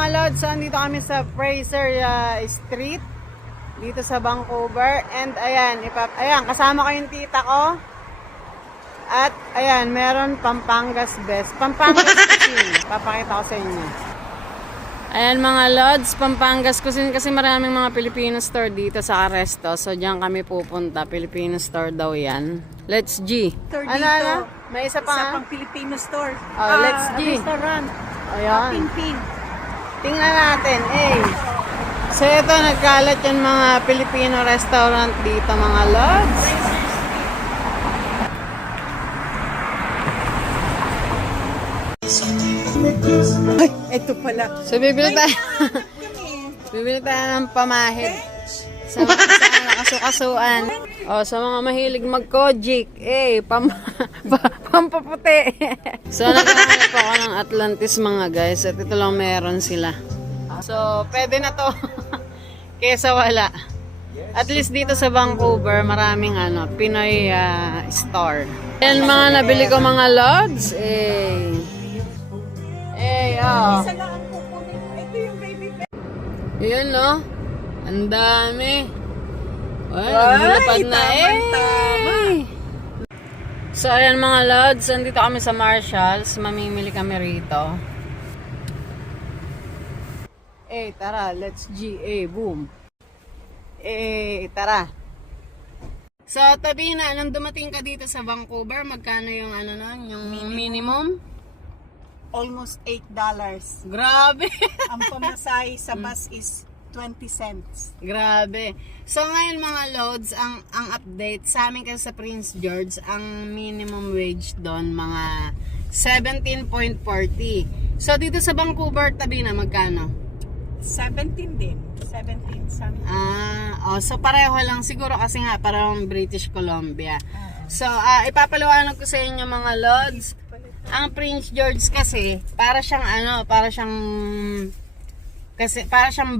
mga lods, so andito kami sa Fraser Street dito sa Vancouver. And ayan, kasama ko yung tita ko. At ayan, meron Pampangas Best. Pampangas Cuisine. Papakita ko sa inyo. Ayan mga lods, Pampangas Cuisine kasi maraming mga Filipino store dito sa Aresto. So diyan kami pupunta. Filipino store daw yan. Let's G. Ano? May isa pa. Isa pang Filipino store. Oh, let's G. Restaurant. Ayan. Ping-ping. Tingnan natin. So ito, nagkalat yung mga Filipino restaurant dito mga lods. Ay, ito pala. So bibili tayo. Bibili tayo ng pamahid. Sa mga nakasukasuan. O, sa mga mahilig mag-kojik. Pampaputi. So, naghahanap ako ng Atlantis mga guys. At ito lang meron sila. So, pwede na to. Kesa wala. At least dito sa Vancouver, maraming Pinoy store. Yan mga nabili ko mga lods. Isa lang ang kukunin. Ito yung baby bed. Yun, no? Ang dami. Ay, Lapad na tama. So, ayan mga lods. Andito kami sa Marshalls. Mamimili kami rito. Tara. Let's G. Boom. Tara. So, tabi na. Nung dumating ka dito sa Vancouver, magkano yung yung minimum? Almost $8. Grabe. Ang pamasahe sa bus is 20 cents. Grabe. So ngayon mga loads, ang update sa amin kasi sa Prince George, ang minimum wage doon mga 17.40. So dito sa Vancouver, tabi na magkano? 17 din. 17 something. So pareho lang siguro kasi nga parang British Columbia. So ipapaliwanag ko sa inyo mga loads. Ang Prince George kasi para siyang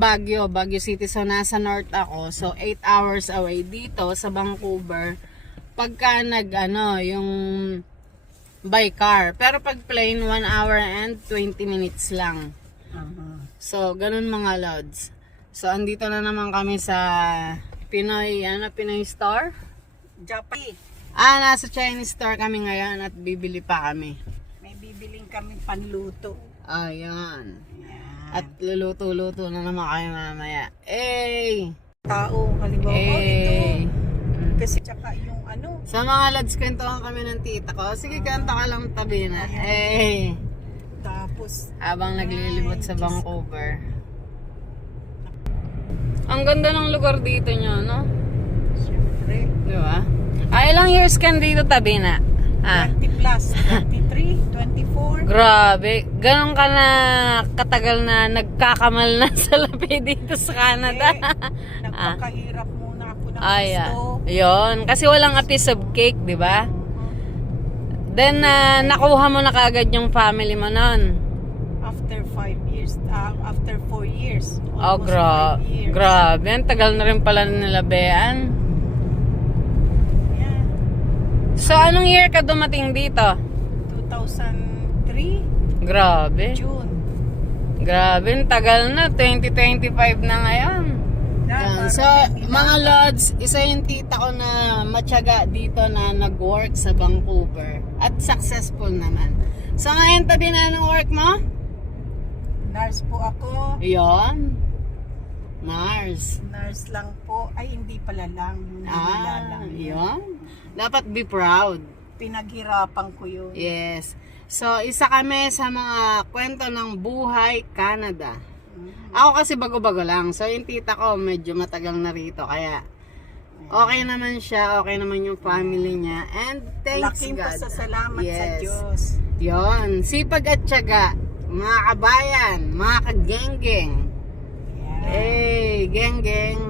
Baguio City. So nasa north ako. So 8 hours away dito sa Vancouver. Pagka yung by car. Pero pag plane 1 hour and 20 minutes lang. So ganun mga lods. So andito na naman kami sa Pinoy store. Japanese. Nasa Chinese store kami ngayon at bibili pa kami. May bibiling kami panluto. Ayan. At luluto-luto na naman kayo mamaya. Tao, halimbawa ito. Kasi tsaka yung Sa mga lads, kwentuhan kami ng tita ko. Sige, kanta ka lang tabi na. Tapos, Habang naglilibot sa Vancouver. Ang ganda ng lugar dito nyo, no? syempre, Di ba? Ilang years ka dito tabi na? 20 plus, 23, 24. Grabe. Ganon ka na katagal na nagkakamal na sa labi dito sa Canada. Nagpakahirap muna ako ng gusto. Yun. Kasi walang a piece of cake, di ba? Then, nakuha mo na kagad yung family mo nun. After 5 years, after 4 years. Oh, Almost 5 years. grabe. Ang tagal na rin pala nilabean. So, anong year ka dumating dito? 2003, Grabe. June. Grabe, ang tagal na. 2025 na ngayon. Yan. So, mga lods, isa yung tita ko na matyaga dito na nag-work sa Vancouver. At successful naman. So, ngayon tabi na ng work mo? Nurse po ako. Yun. Nurse. Nurse lang po. Ay, hindi pala lang. Lang. Yun. Dapat be proud. Pinaghirapan ko yun. Yes. So, isa kami sa mga kwento ng buhay Canada. Ako kasi bago-bago lang. So, yung tita ko medyo matagal na rito. Kaya, okay naman siya. Okay naman yung family niya. And thanks Laking God. pasasalamat sa Yes. Diyos. Yun. Sipag at tiyaga. Mga kabayan. Mga kageng-geng. Yeah. Geng-geng.